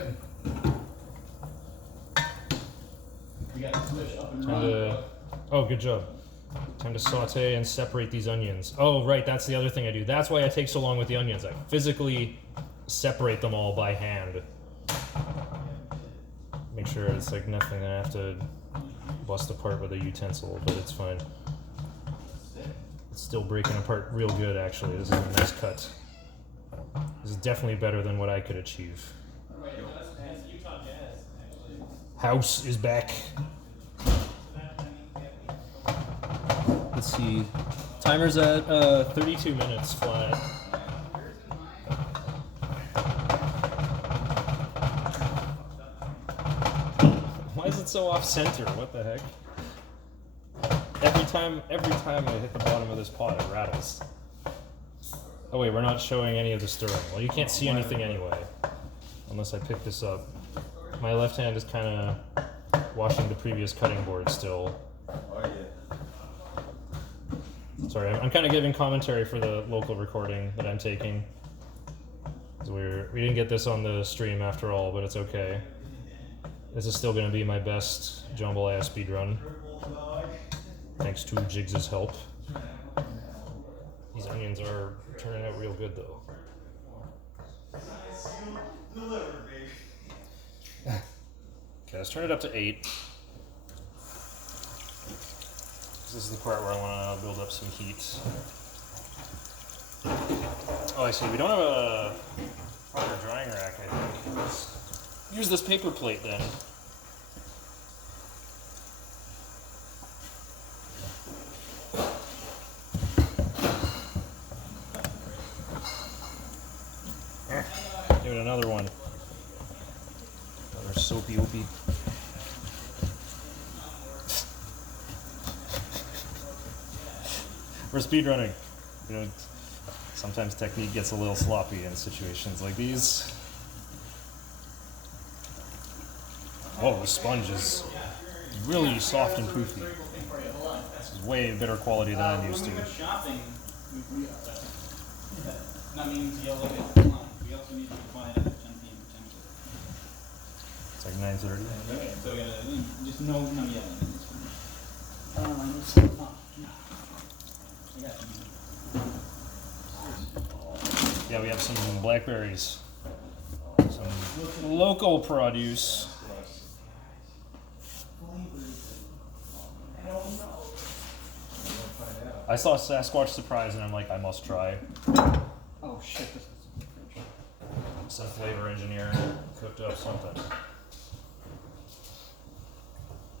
good. We got the switch up and Time running. oh, good job. Time to saute and separate these onions. Oh, right, that's the other thing I do. That's why I take so long with the onions. I physically separate them all by hand. Make sure it's like nothing that I have to bust apart with a utensil, but it's fine. It's still breaking apart real good, actually. This is a nice cut. This is definitely better than what I could achieve. House is back. Let's see. Timer's at 32 minutes flat. Why is it so off center? What the heck? Every time I hit the bottom of this pot, it rattles. Oh wait, we're not showing any of the stirring. Well, you can't see anything anyway, unless I pick this up. My left hand is kind of washing the previous cutting board still. Oh yeah. Sorry, I'm kind of giving commentary for the local recording that I'm taking. We didn't get this on the stream after all, but it's okay. This is still going to be my best Jambalaya speedrun, thanks to Jiggs' help. These onions are turning out real good, though. Okay, let's turn it up to 8. This is the part where I want to build up some heat. Oh, I see. We don't have a proper drying rack, I think. Let's use this paper plate then. Give it another one. Another soapy opie. We're speedrunning. You know, sometimes technique gets a little sloppy in situations like these. Oh, the sponge is really soft and poofy. This is way better quality than I'm used to. It's like 9:30. Okay, so just no yelling. Yeah, we have some blackberries. Some local produce. I saw Sasquatch Surprise and I'm like, I must try. Oh shit, this is Some flavor engineer cooked up something.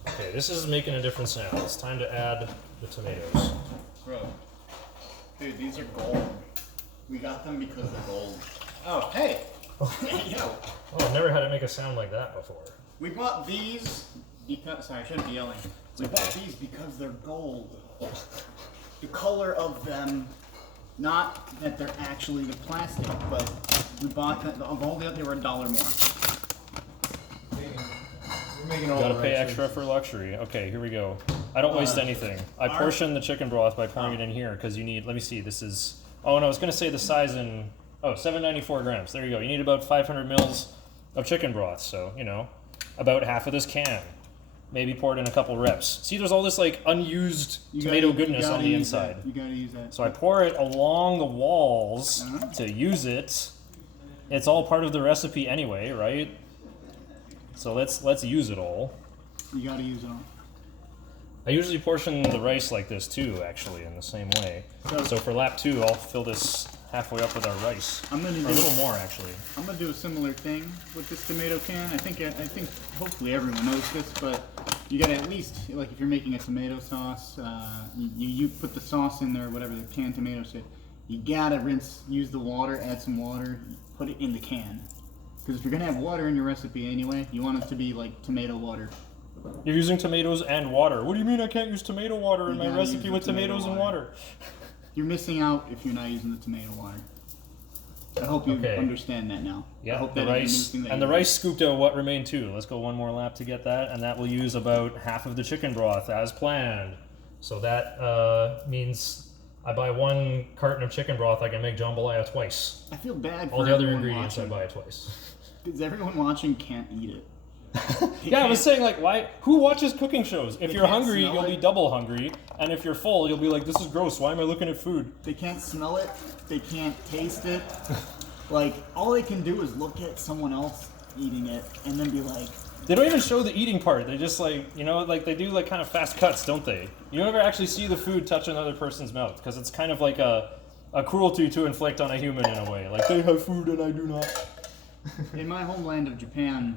Okay, this is making a different sound. It's time to add the tomatoes. Bro. Dude, these are gold. We got them because they're gold. Oh, hey! Hey, yo! Oh, I've never had it make a sound like that before. We bought these because... Sorry, I shouldn't be yelling. We bought these because they're gold. The color of them, not that they're actually the plastic, but we bought them, of all the others, they were $1 more. We're making all Gotta the pay right extra for luxury. Okay, here we go. I don't waste anything. I portion the chicken broth by pouring it in here because you need, let me see, this is, oh no, I was gonna say the size in, 794 grams. There you go. You need about 500 mils of chicken broth, so, you know, about half of this can. Maybe pour it in a couple reps. See, there's all this like unused tomato goodness on the inside. You gotta use that. So I pour it along the walls to use it. It's all part of the recipe anyway, right? So let's use it all. You gotta use it all. I usually portion the rice like this too, actually, in the same way. So for lap 2, I'll fill this halfway up with our rice. I'm gonna do a little more, actually. I'm gonna do a similar thing with this tomato can. I think hopefully everyone knows this, but you gotta at least, like if you're making a tomato sauce, you put the sauce in there, whatever the canned tomato said. You gotta rinse, use the water, add some water, put it in the can. Because if you're gonna have water in your recipe anyway, you want it to be like tomato water. You're using tomatoes and water. What do you mean I can't use tomato water in my recipe with tomatoes and water? You're missing out if you're not using the tomato water. I hope you understand that now. Yeah, I hope the that rice and the rice scooped out what remained too. Let's go one more lap to get that, and that will use about half of the chicken broth as planned. So that means I buy 1 carton of chicken broth. I can make jambalaya twice. I feel bad for all the other everyone ingredients watching. I buy twice. Because everyone watching can't eat it. Yeah, I was saying, like, why? Who watches cooking shows? If you're can't hungry, smell you'll it. be double hungry, and if you're full, you'll be like, this is gross. Why am I looking at food? They can't smell it. They can't taste it. Like, all they can do is look at someone else eating it and then be like, They don't even show the eating part. They just, like, you know, like, they do, like, kind of fast cuts, don't they? You never actually see the food touch another person's mouth, because it's kind of like a cruelty to inflict on a human in a way. Like, they have food and I do not. in my homeland of Japan,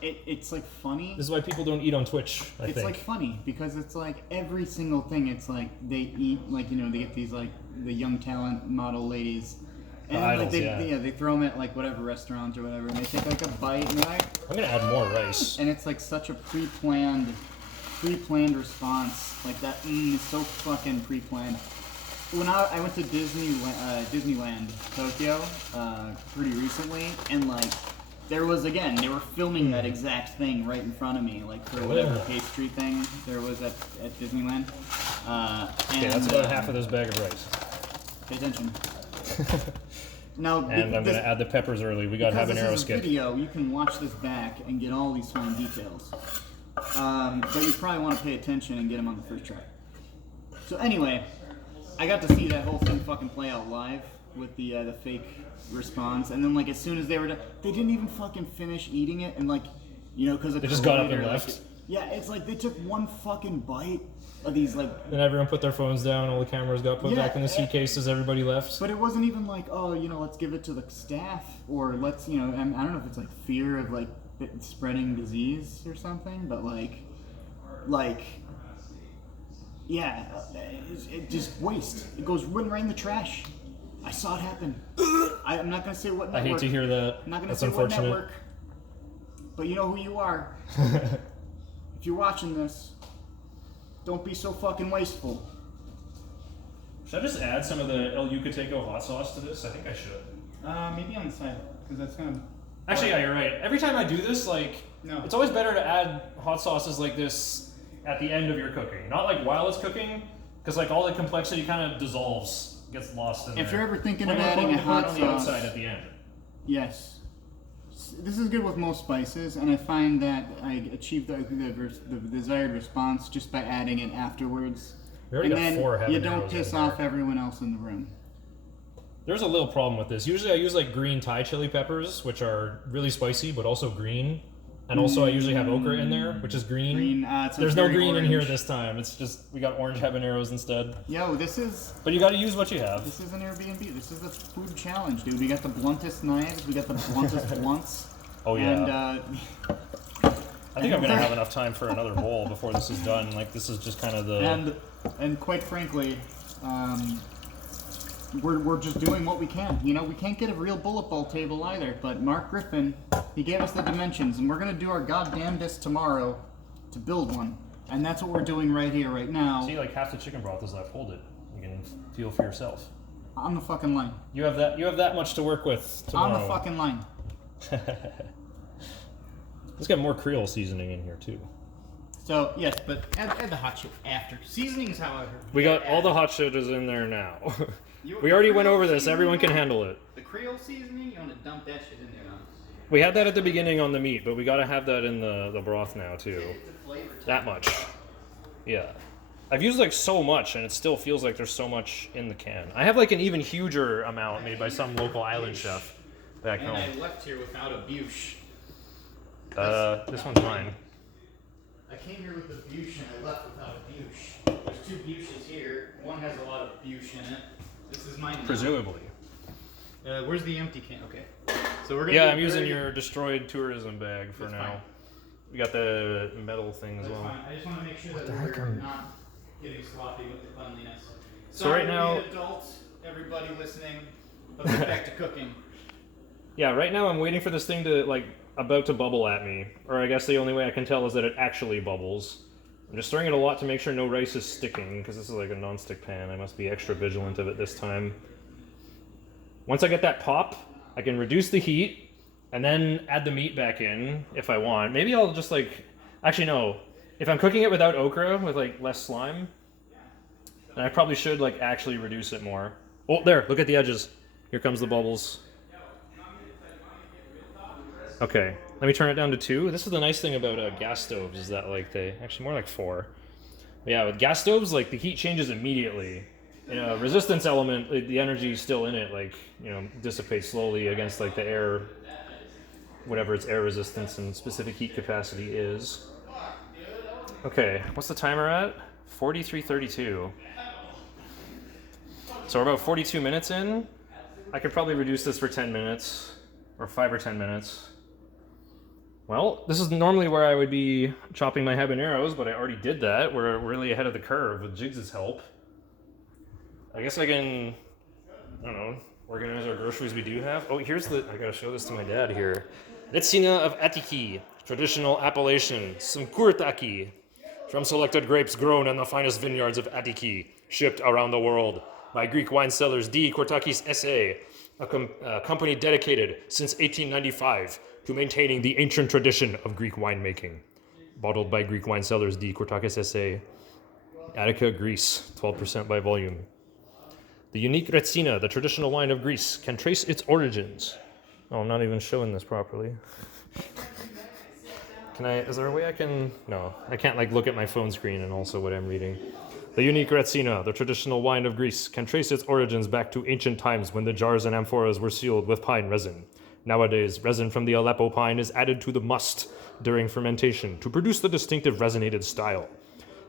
it's like funny. This is why people don't eat on Twitch, I It's think. like funny because it's like every single thing. It's like they eat, like, you know, they get these like the young talent model ladies, and The idols, like they throw them at like whatever restaurants or whatever, and they take like a bite, and they're like, I'm going to add more rice. and it's like such a pre-planned response. Like that is so fucking pre-planned. When I went to Disneyland Tokyo pretty recently, and like there was, again, they were filming that exact thing right in front of me, like for whatever pastry thing there was at Disneyland. Okay, that's about half of this bag of rice. Pay attention. Now, And I'm going to add the peppers early. We got habanero this is a skip. video, you can watch this back and get all these fine details. But you probably want to pay attention and get them on the first try. So anyway, I got to see that whole thing fucking play out live with the fake response, and then like as soon as they were done, they didn't even fucking finish eating it, and like, you know, because They just got up and left. Yeah, it's like they took one fucking bite of these like. Then everyone put their phones down, all the cameras got put back in the suitcases, everybody left. But it wasn't even like, oh, you know, let's give it to the staff, or let's, you know, I don't know if it's like fear of like spreading disease or something, but like, yeah, it just waste. It goes right in the trash. I saw it happen. I'm not gonna say what network. I hate to hear that. I'm not gonna That's say unfortunate. what network. But you know who you are. If you're watching this, don't be so fucking wasteful. Should I just add some of the El Yucateco hot sauce to this? I think I should. Maybe on the side, because that's gonna. Actually, yeah, you're right. Every time I do this, like, No. it's always better to add hot sauces like this at the end of your cooking. Not like while it's cooking, because like all the complexity kind of dissolves, gets lost in there. If you're ever thinking Way of more adding potent a to put it hot on the sauce, outside at the end. yes. This is good with most spices, and I find that I achieve the desired response just by adding it afterwards. We already And got 4 then you habaneros don't piss in off there. everyone else in the room. There's a little problem with this. Usually I use like green Thai chili peppers, which are really spicy, but also green. And also I usually have okra in there, which is green. It's There's no very green in here orange. this time. It's just, we got orange habaneros instead. Yo, this is But you gotta use what you have. an Airbnb. This is a food challenge, dude. We got the bluntest knives. We got the bluntest blunts. Oh yeah. And I think I'm gonna have enough time for another bowl before this is done. Like, this is just kind of the... and quite frankly, we're just doing what we can. You know, we can't get a real Bulletball table either, but Mark Griffin, he gave us the dimensions, and we're gonna do our goddamnedest tomorrow to build one. And that's what we're doing right here, right now. See, like half the chicken broth is left. Hold it. You can feel for yourself. On the fucking line. You have that much to work with tomorrow. On the fucking line. Let's get more Creole seasoning in here too. So, yes, but add the hot shit after. Seasonings, however. We got all the hot shit is in there now. You- We already went Creole over this. seasoning, Everyone can handle it. The Creole seasoning, you want to dump that shit in there, huh? We had that at the beginning on the meat, but we got to have that in the broth now too. It's a flavor. That much. Yeah. I've used like so much, and it still feels like there's so much in the can. I have like an even huger amount made by some local island chef back And I home. left here without a bouche. This one's mine. I came here with a bouche and I left without a bouche. There's 2 bouches here. One has a lot of bouche in it. This is mine now. Presumably. Where's the empty can? Okay. So we're gonna. Yeah, do I'm using very- your destroyed tourism bag for That's now. fine. We got the metal thing as That's well. fine. I just want to make sure that the heck we're am- not getting sloppy with the cleanliness. So right now- adults, everybody listening, let's get back to cooking. Yeah, right now I'm waiting for this thing to, like, about to bubble at me. Or I guess the only way I can tell is that it actually bubbles. I'm just stirring it a lot to make sure no rice is sticking, because this is like a non-stick pan. I must be extra vigilant of it this time. Once I get that pop, I can reduce the heat, and then add the meat back in, if I want. Maybe I'll just, like... Actually, no. If I'm cooking it without okra, with, like, less slime, then I probably should, like, actually reduce it more. Oh, there! Look at the edges. Here comes the bubbles. Okay, let me turn it down to 2. This is the nice thing about gas stoves is that like they actually more like 4. But yeah, with gas stoves, like the heat changes immediately. In a resistance element, the energy is still in it, like dissipates slowly against like the air, whatever its air resistance and specific heat capacity is. Okay, what's the timer at? 43:32. So we're about 42 minutes in. I could probably reduce this for 10 minutes, or 5 or 10 minutes. Well, this is normally where I would be chopping my habaneros, but I already did that. We're really ahead of the curve with Jiggs' help. I guess I can, I don't know, organize our groceries we do have. Oh, here's I gotta show this to my dad here. Retsina of Attiki, traditional appellation, some kurtaki, from selected grapes grown in the finest vineyards of Attiki, shipped around the world by Greek wine cellars D. Kortakis S.A., a company dedicated since 1895 to maintaining the ancient tradition of Greek winemaking. Bottled by Greek wine cellars D. Kortakis S.A., Attica, Greece, 12% by volume. The unique Retsina, the traditional wine of Greece, can trace its origins. Oh, I'm not even showing this properly. Is there a way I can, no, I can't like look at my phone screen and also what I'm reading. The unique Retsina, the traditional wine of Greece, can trace its origins back to ancient times when the jars and amphoras were sealed with pine resin. Nowadays, resin from the Aleppo pine is added to the must during fermentation to produce the distinctive resinated style.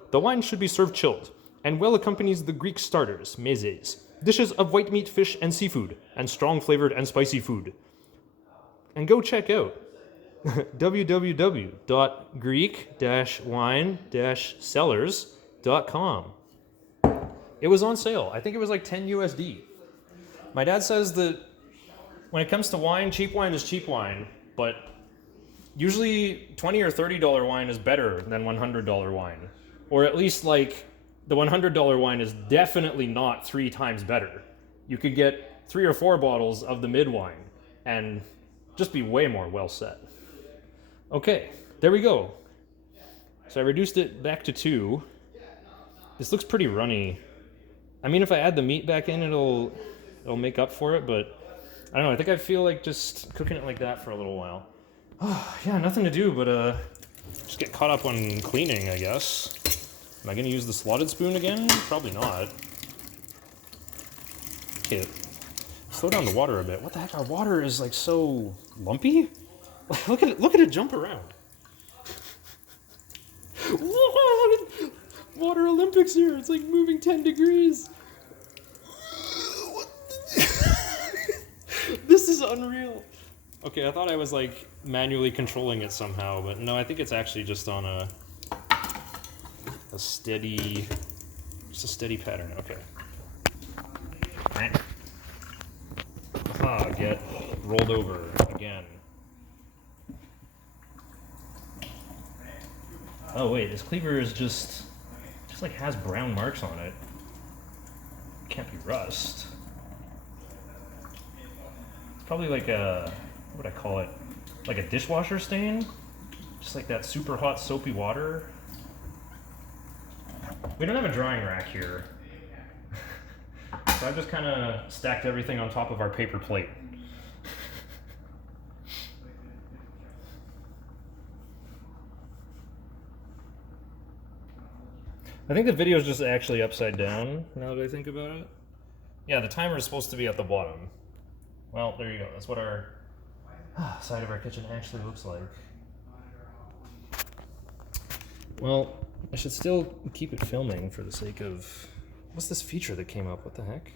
The wine should be served chilled and well accompanies the Greek starters, mezes, dishes of white meat, fish, and seafood, and strong flavored and spicy food. And go check out www.greek-wine-cellars.com. It was on sale. I think it was like 10 USD. My dad says that when it comes to wine, cheap wine is cheap wine, but usually $20 or $30 wine is better than $100 wine. Or at least like the $100 wine is definitely not 3 times better. You could get 3 or 4 bottles of the mid wine and just be way more well set. Okay, there we go. So I reduced it back to 2. This looks pretty runny. I mean, if I add the meat back in, it'll make up for it, but I don't know. I think I feel like just cooking it like that for a little while. Oh, yeah, nothing to do but just get caught up on cleaning, I guess. Am I going to use the slotted spoon again? Probably not. Okay, slow down the water a bit. What the heck? Our water is like so lumpy. Look at it jump around. Whoa, look at Water Olympics here. It's like moving 10 degrees. This is unreal. Okay, I thought I was like manually controlling it somehow, but no, I think it's actually just on a steady pattern. Okay. Get rolled over again. Oh wait, this cleaver is just like has brown marks on it. Can't be rust. It's probably like what would I call it? Like a dishwasher stain? Just like that super hot soapy water. We don't have a drying rack here. So I've just kind of stacked everything on top of our paper plate. I think the video is just actually upside down, now that I think about it. Yeah, the timer is supposed to be at the bottom. Well, there you go. That's what our side of our kitchen actually looks like. Well, I should still keep it filming for the sake of... What's this feature that came up? What the heck?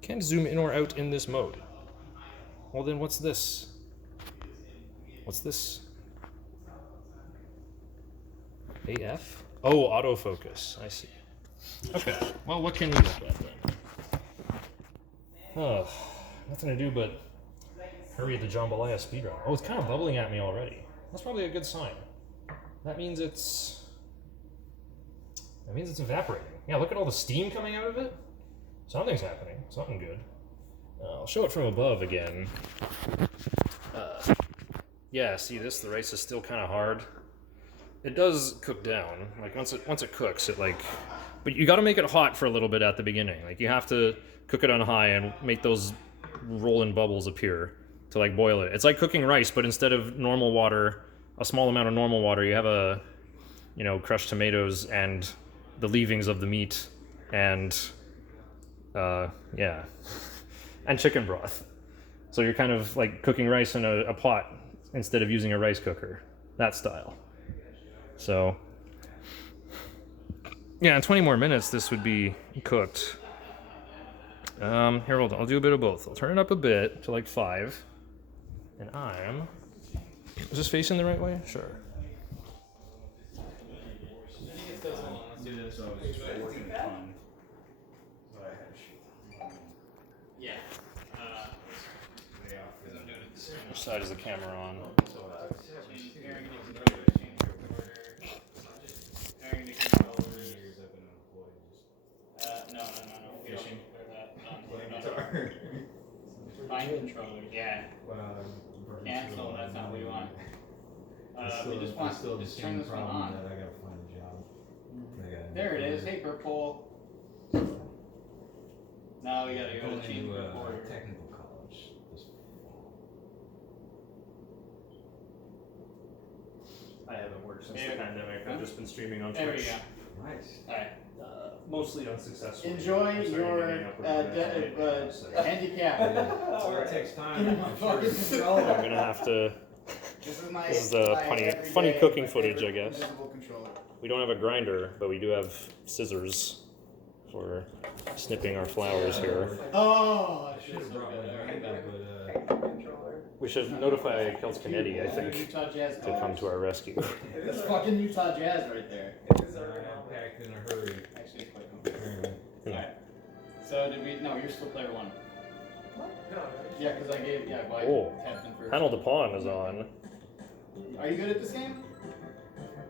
Can't zoom in or out in this mode. Well then what's this? What's this? AF? Oh, autofocus. I see. Okay. Well, what can we look at then? Oh, nothing to do but hurry the Jambalaya speedrun. Oh, it's kind of bubbling at me already. That's probably a good sign. That means it's evaporating. Yeah, look at all the steam coming out of it. Something's happening. Something good. I'll show it from above again. Yeah, see this? The rice is still kind of hard. It does cook down. Like once it cooks, it like... But you got to make it hot for a little bit at the beginning. Like you have to cook it on high and make those rolling bubbles appear. to like boil it. It's like cooking rice, but instead of normal water, a small amount of normal water, you have a, you know, crushed tomatoes and the leavings of the meat and yeah, and chicken broth. So you're kind of like cooking rice in a pot instead of using a rice cooker, that style. So yeah, in 20 more minutes this would be cooked. Here, hold on, I'll do a bit of both. I'll turn it up a bit to like 5. And is this facing the right way? Sure. Which side is the camera on? No. Mind controller, yeah. Cancel, that's not what we want. We just want to just turn this one on. I gotta find a job. There it is. Hey, purple. Now we gotta go to change recorder. Technical college this fall. I haven't worked since the pandemic. I've just been streaming on There Twitch. we go. Nice. Alright. Mostly unsuccessful. Enjoy your handicap. Well, it takes time. I'm sure. I'm gonna have to. This is my. This is my funny everyday cooking footage, I guess. invisible controller. We don't have a grinder, but we do have scissors for snipping our flowers here. Oh, I should have brought my grinder, but We should notify Kels Kennedy, I think, Utah Jazz to come to our rescue. That's fucking Utah Jazz right there. I'm packed in a hurry. Actually, it's quite cool. Apparently. Alright. So did we? No, you're still player 1. Yeah, because I gave. Yeah, I Oh. tapped in first. Panel de Pawn is on. Are you good at this game?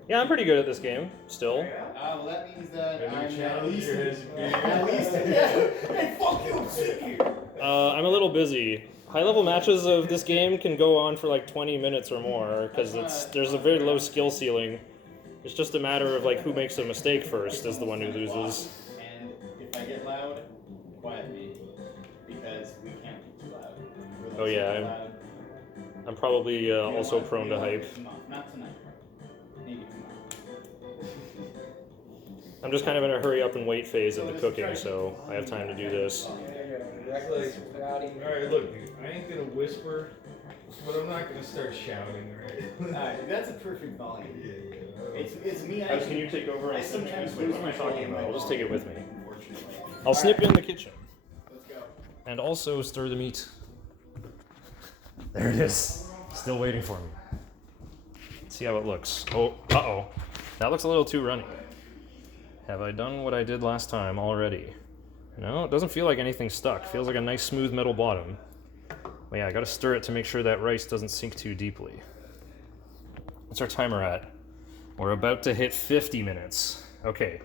Yeah, I'm pretty good at this game, still. Well, that means that Maybe I'm your at challenge least. is At least. Yeah. Hey, fuck you! I'm sitting here. I'm a little busy. High-level matches of this game can go on for like 20 minutes or more, because there's a very low skill ceiling. It's just a matter of like who makes a mistake first is the one who loses. And if I get loud, quiet me, because we can't be too loud. Oh, yeah, I'm probably also prone to hype. Not tonight. Maybe tomorrow. I'm just kind of in a hurry up and wait phase of the cooking, so I have time to do this. Alright, look, I ain't gonna whisper, but I'm not gonna start shouting, right? Alright, that's a perfect volume. Yeah. It's me. Can you take over? I sometimes Wait, what am I lose talking control about? I'll just take it with me. Unfortunately. I'll snip in the kitchen. Let's go. And also stir the meat. There it is. Still waiting for me. Let's see how it looks. Oh, uh-oh. That looks a little too runny. Have I done what I did last time already? No, it doesn't feel like anything's stuck. Feels like a nice smooth metal bottom. But yeah, I gotta stir it to make sure that rice doesn't sink too deeply. What's our timer at? We're about to hit 50 minutes. Okay.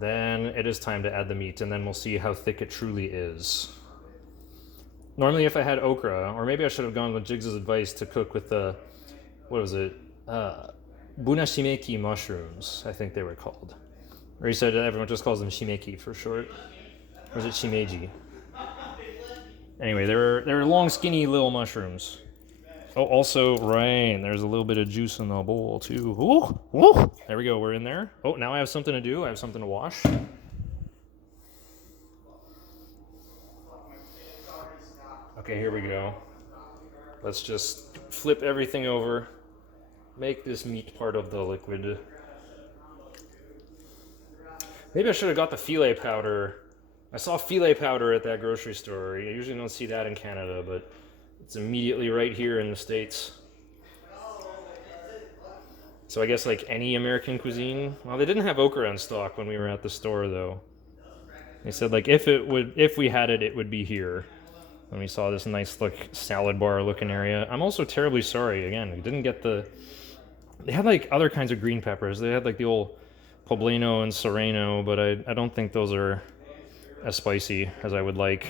Then it is time to add the meat, and then we'll see how thick it truly is. Normally if I had okra, or maybe I should have gone with Jiggs' advice to cook with the, what was it? Bunashimeki mushrooms, I think they were called. Or he said everyone just calls them shimeki for short. Or is it shimeji? Anyway, they're long, skinny little mushrooms. Oh, also, right, there's a little bit of juice in the bowl, too. Ooh, ooh. There we go, we're in there. Oh, now I have something to do. I have something to wash. Okay, here we go. Let's just flip everything over. Make this meat part of the liquid. Maybe I should have got the filet powder. I saw filet powder at that grocery store. You usually don't see that in Canada, but it's immediately right here in the States. So I guess like any American cuisine. Well, they didn't have okra in stock when we were at the store, though. They said like if we had it, it would be here. And we saw this nice like salad bar looking area. I'm also terribly sorry. Again, we didn't get the. They had like other kinds of green peppers. They had like the old poblano and serrano, but I don't think those are as spicy as I would like.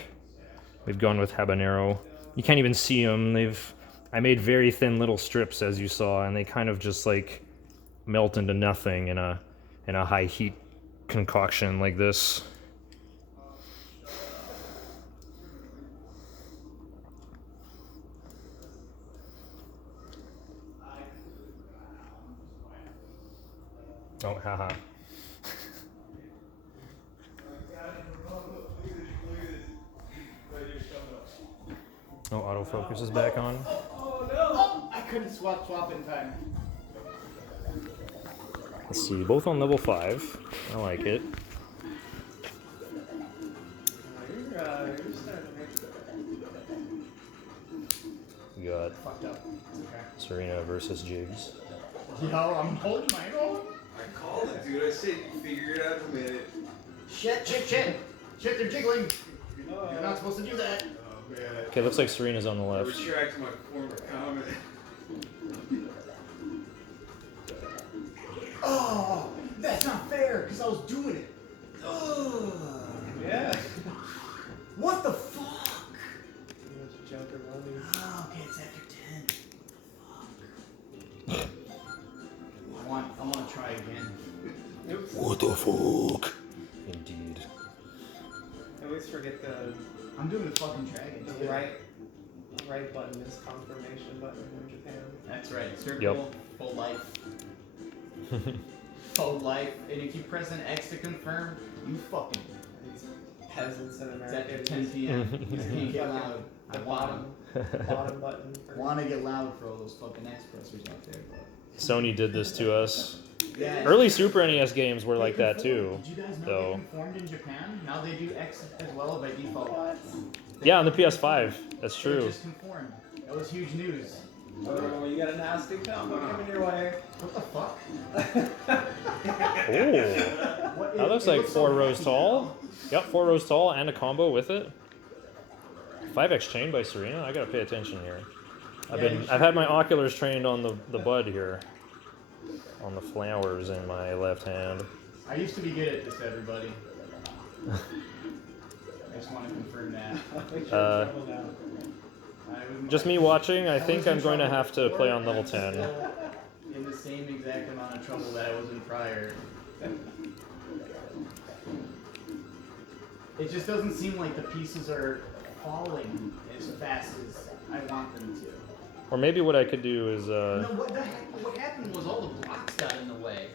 We've gone with habanero. You can't even see them. I made very thin little strips, as you saw, and they kind of just like melt into nothing in a high heat concoction like this. Oh, haha. Oh, autofocus is back on. Oh no! I couldn't swap in time. Let's see, both on level 5. I like it. You're starting to make We got Fucked up. Okay. Serena versus Jigs. Yo, I'm holding my own. I called it, dude. I said figure it out in a minute. Shit, they're jiggling. You're not supposed to do that. Oh, man. Okay, looks like Serena's on the I left. retract my former comment. Oh, that's not fair, because I was doing it. Ugh. Yeah. What the fuck? Joker money. Oh, okay, it's after 10. Fuck. I want to try again. Oops. What the fuck? Indeed. At least forget the I'm doing the fucking dragon. the right button is confirmation button in Japan. That's right. Circle, Yep. full life. Full life. And if you press an X to confirm, you fucking. These peasants in It's America. after 10 p.m. You can't get loud. The I want bottom button. I want to get loud for all those fucking X pressers out there, but. Sony did this to us. Yeah. Early Super NES games were like that too. Did you guys know though. they conformed in Japan? Now they do X as well by default. Yeah, on the PS5. That's They true. just conformed. That was huge news. Oh, you got a nasty combo coming your way. What the fuck? Oh, What, that looks like looks 4 so rows happy tall. Yep, 4 rows tall and a combo with it. 5X chain by Serena. I gotta pay attention here. I've had my oculars trained on the bud here, on the flowers in my left hand. I used to be good at this, everybody. I just want to confirm that. Just me watching. I think I'm going to have to play on level 10. In the same exact amount of trouble that I was in prior. It just doesn't seem like the pieces are falling as fast as I want them to. Or maybe what I could do is No, what happened was all the blocks got in the way.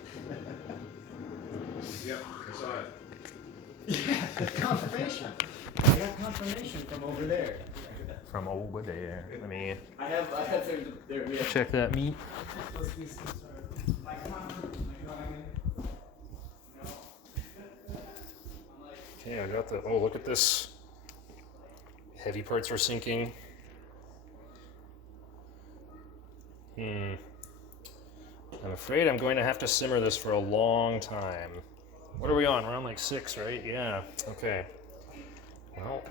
Yep, I saw it. Yeah, confirmation. I got confirmation from over there. from over there. Let me I have there we have. check that meat. Okay, I got the. Oh, look at this. Heavy parts are sinking. I'm afraid I'm going to have to simmer this for a long time. What are we on? We're on like 6, right? Yeah. Okay. Well.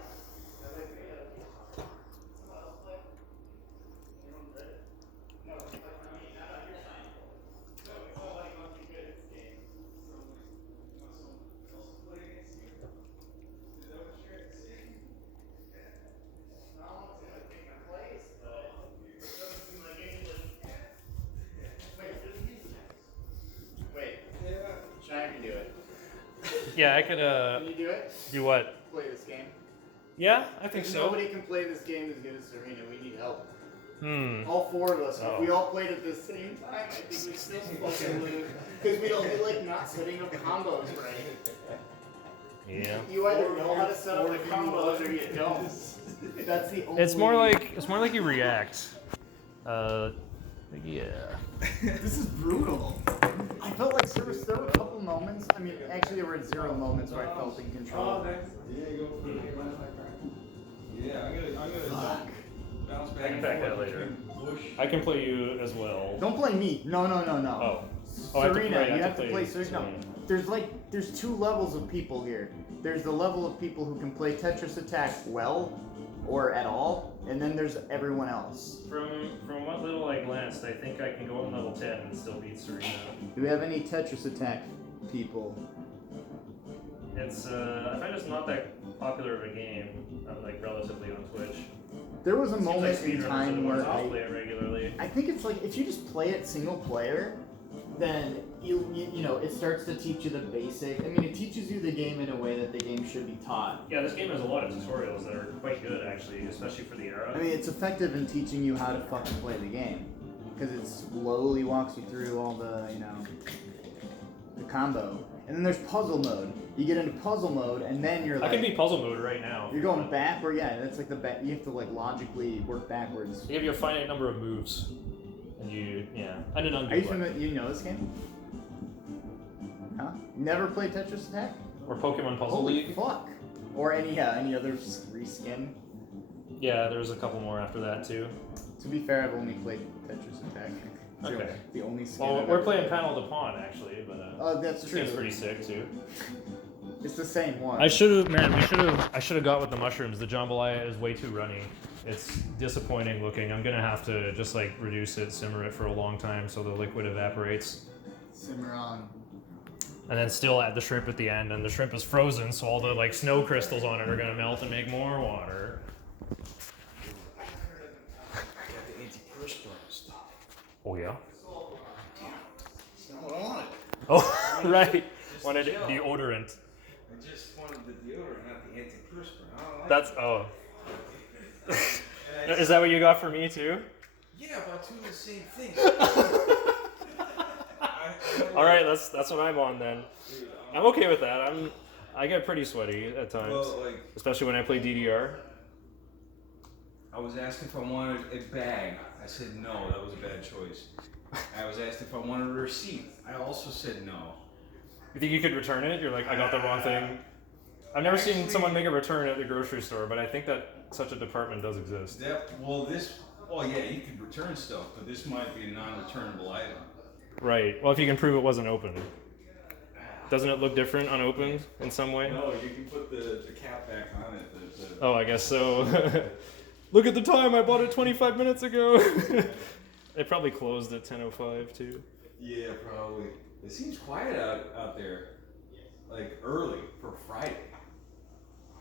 Yeah, I could, Can you do it? do what? Play this game. Yeah, I think so. Nobody can play this game as good as Serena. We need help. All 4 of us. Oh. If we all played at the same time, I think we'd still fucking lose. Because we don't be like not setting up combos right. Yeah. You either know how to set up the combos or you don't. That's the only. It's more like you react. Yeah. This is brutal. I felt like there were a couple moments. I mean, actually, there were 0 moments where I felt in control. Yeah, I'm gonna bounce back. I can back that later. I can play you as well. Don't play me. No. Oh. Oh, I have to Serena, play- I you have have to to play play Serena. Serena. No, there's 2 levels of people here. There's the level of people who can play Tetris Attack well, or at all, and then there's everyone else. From what little I glanced, I think I can go on level 10 and still beat Serena. Do we have any Tetris Attack people? It's I find it's not that popular of a game, like relatively on Twitch. There was a Seems moment like in speedrunners are time the ones where who play it regularly. I think it's like if you just play it single player, then you know it starts to teach you the basic. I mean, it teaches you the game in a way that the game should be taught. Yeah, this game has a lot of tutorials that are quite good actually, especially for the era. I mean, it's effective in teaching you how to fucking play the game because it slowly walks you through all the the combo. And then there's puzzle mode. You get into puzzle mode, and then you're like... I can be puzzle mode right now. You're going backward, yeah, that's like you have to like logically work backwards. They give you a finite number of moves. And I didn't undo Are you familiar, you know this game? Huh? Never played Tetris Attack? Or Pokemon Puzzle Holy League? fuck. Or any other reskin? Yeah, there's a couple more after that too. To be fair, I've only played Tetris Attack. Okay. The only skin Well, I've we're ever playing played. Panel de Pawn actually, but Oh, that's this true. game's pretty sick too. It's the same one. I should have got with the mushrooms. The Jambalaya is way too runny. It's disappointing looking. I'm gonna have to just like reduce it, simmer it for a long time so the liquid evaporates. Simmer on. And then still add the shrimp at the end, and the shrimp is frozen, so all the like snow crystals on it are gonna melt and make more water. I got the antiperspirant stuff. Oh yeah? That's not what I wanted. Oh right. Just Wanted gel. deodorant. I just wanted the deodorant, not the antiperspirant. I don't like That's Is that what you got for me too? Yeah, about two of the same thing. All right, that's what I'm on then. I'm okay with that. I get pretty sweaty at times, Well, like, especially when I play DDR. I was asked if I wanted a bag. I said no, that was a bad choice. I was asked if I wanted a receipt. I also said no. You think you could return it? You're like, I got the wrong thing. I've never seen someone make a return at the grocery store, but I think that such a department does exist. Well, yeah, you could return stuff, but this might be a non-returnable item. Right. Well, if you can prove it wasn't open. Doesn't it look different unopened in some way? No, you can put the cap back on it. Oh, I guess so. Look at the time, I bought it 25 minutes ago. They probably closed at 10:05 too. Yeah, probably. It seems quiet out there, like early for Friday.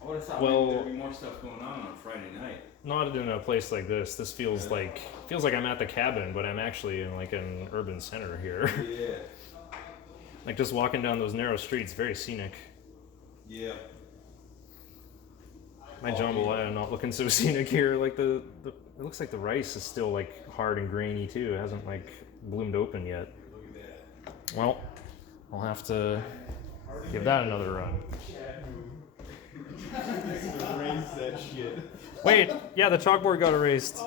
I would have thought maybe there'd be more stuff going on Friday night. Not in a place like this. This feels like I'm at the cabin, but I'm actually in like an urban center here. Yeah. Like just walking down those narrow streets, very scenic. Yeah. My jambalaya not looking so scenic here. Like it looks like the rice is still like hard and grainy too. It hasn't like bloomed open yet. Look at that. Well, I'll have to give that another run. Erase that shit. Wait, yeah, the chalkboard got erased.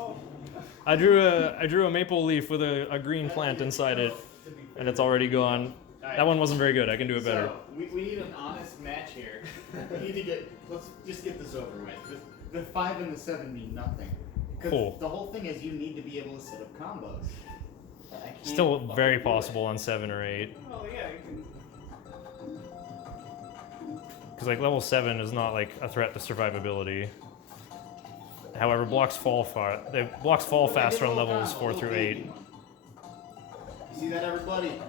I drew a maple leaf with a green plant inside it, and it's already gone. That one wasn't very good. I can do it better. So, we need an honest match here. We need to let's just get this over with. The 5 and the 7 mean nothing. Because Cool. the whole thing is you need to be able to set up combos. I can't Still fucking very do it. possible on 7 or 8. Well, yeah, you can. Because like level 7 is not like a threat to survivability. However, blocks fall faster on levels 4 through 8. You see that, everybody?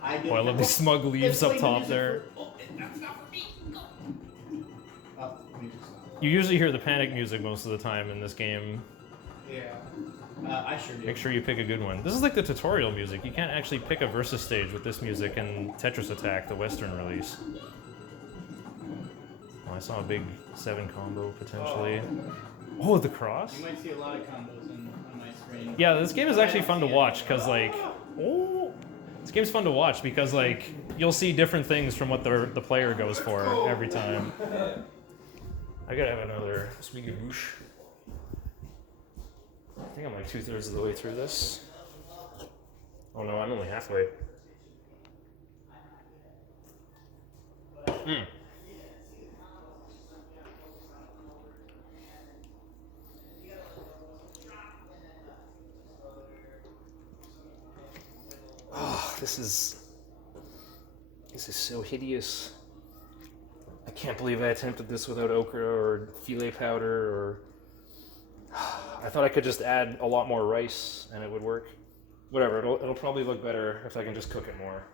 Oh, I love these smug leaves up top there. That's not for me. Go. Let me just. You usually hear the panic music most of the time in this game. Yeah. I sure do. Make sure you pick a good one. This is like the tutorial music. You can't actually pick a versus stage with this music in Tetris Attack, the Western release. Oh, I saw a big 7 combo potentially. Oh, the cross? You might see a lot of combos on my screen. Yeah, this game is actually fun to watch because like, this game's fun to watch because like you'll see different things from what the player goes for every time. I gotta have another Swiggy Boosh. I think I'm like 2/3 of the way through this. Oh no, I'm only halfway. Oh, this is so hideous. I can't believe I attempted this without okra or filet powder or... I thought I could just add a lot more rice and it would work. Whatever, it'll probably look better if I can just cook it more.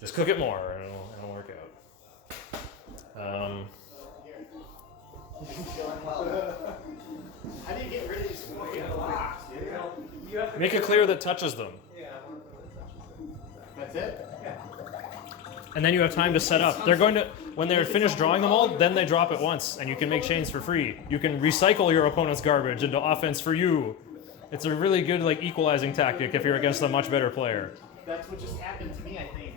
Just cook it more and it'll work out. How do you get rid of these blocks, dude? Make it clear that touches them. That's it? And then you have time to set up. They're going to, when they're finished drawing them all, then they drop it once, and you can make chains for free. You can recycle your opponent's garbage into offense for you. It's a really good like equalizing tactic if you're against a much better player. That's what just happened to me, I think.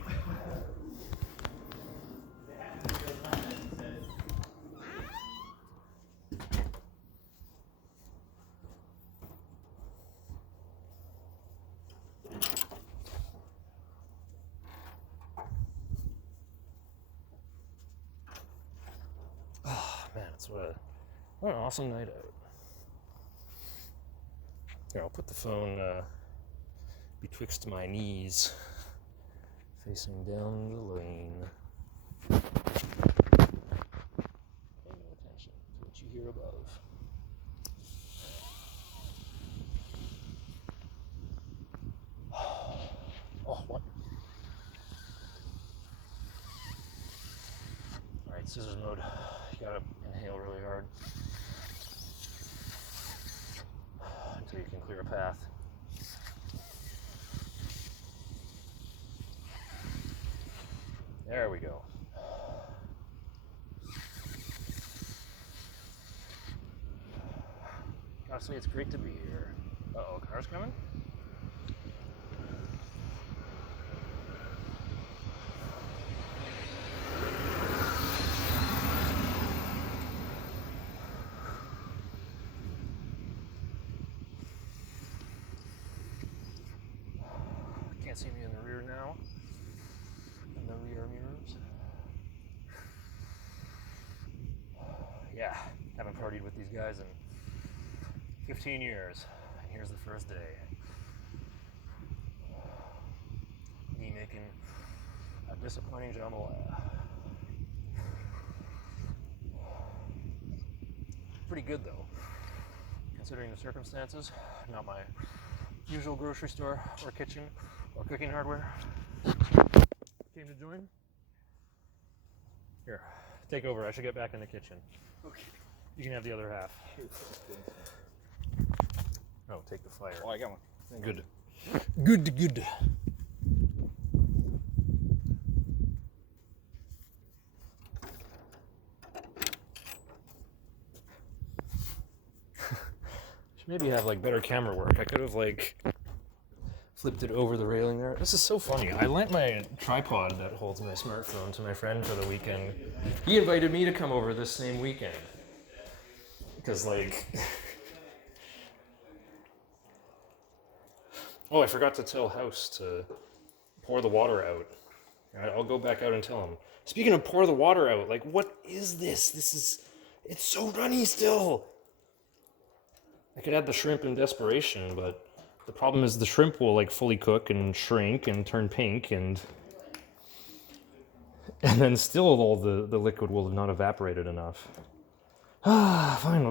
What an awesome night out. Here, I'll put the phone betwixt my knees, facing down the lane. Pay no attention to what you hear above. Oh, what? Alright, scissors mode. You gotta inhale really hard until you can clear a path. There we go. Gotta say, it's great to be here. Uh-oh, car's coming? Can't see me in the rear now. In the rear mirrors. Yeah, haven't partied with these guys in 15 years. And here's the first day. Me making a disappointing jambalaya. Pretty good though, considering the circumstances. Not my usual grocery store or kitchen or cooking hardware. Came to join? Here, take over. I should get back in the kitchen. Okay. You can have the other half. Oh, take the fire. Oh, I got one. Good. Good. Should maybe have like better camera work. I could have like flipped it over the railing there. This is so funny. I lent my tripod that holds my smartphone to my friend for the weekend. He invited me to come over this same weekend. Because like... Oh, I forgot to tell House to pour the water out. Alright, I'll go back out and tell him. Speaking of pour the water out, like what is this? It's so runny still. I could add the shrimp in desperation, but the problem is the shrimp will like fully cook and shrink and turn pink and then still all the liquid will have not evaporated enough. Ah, fine.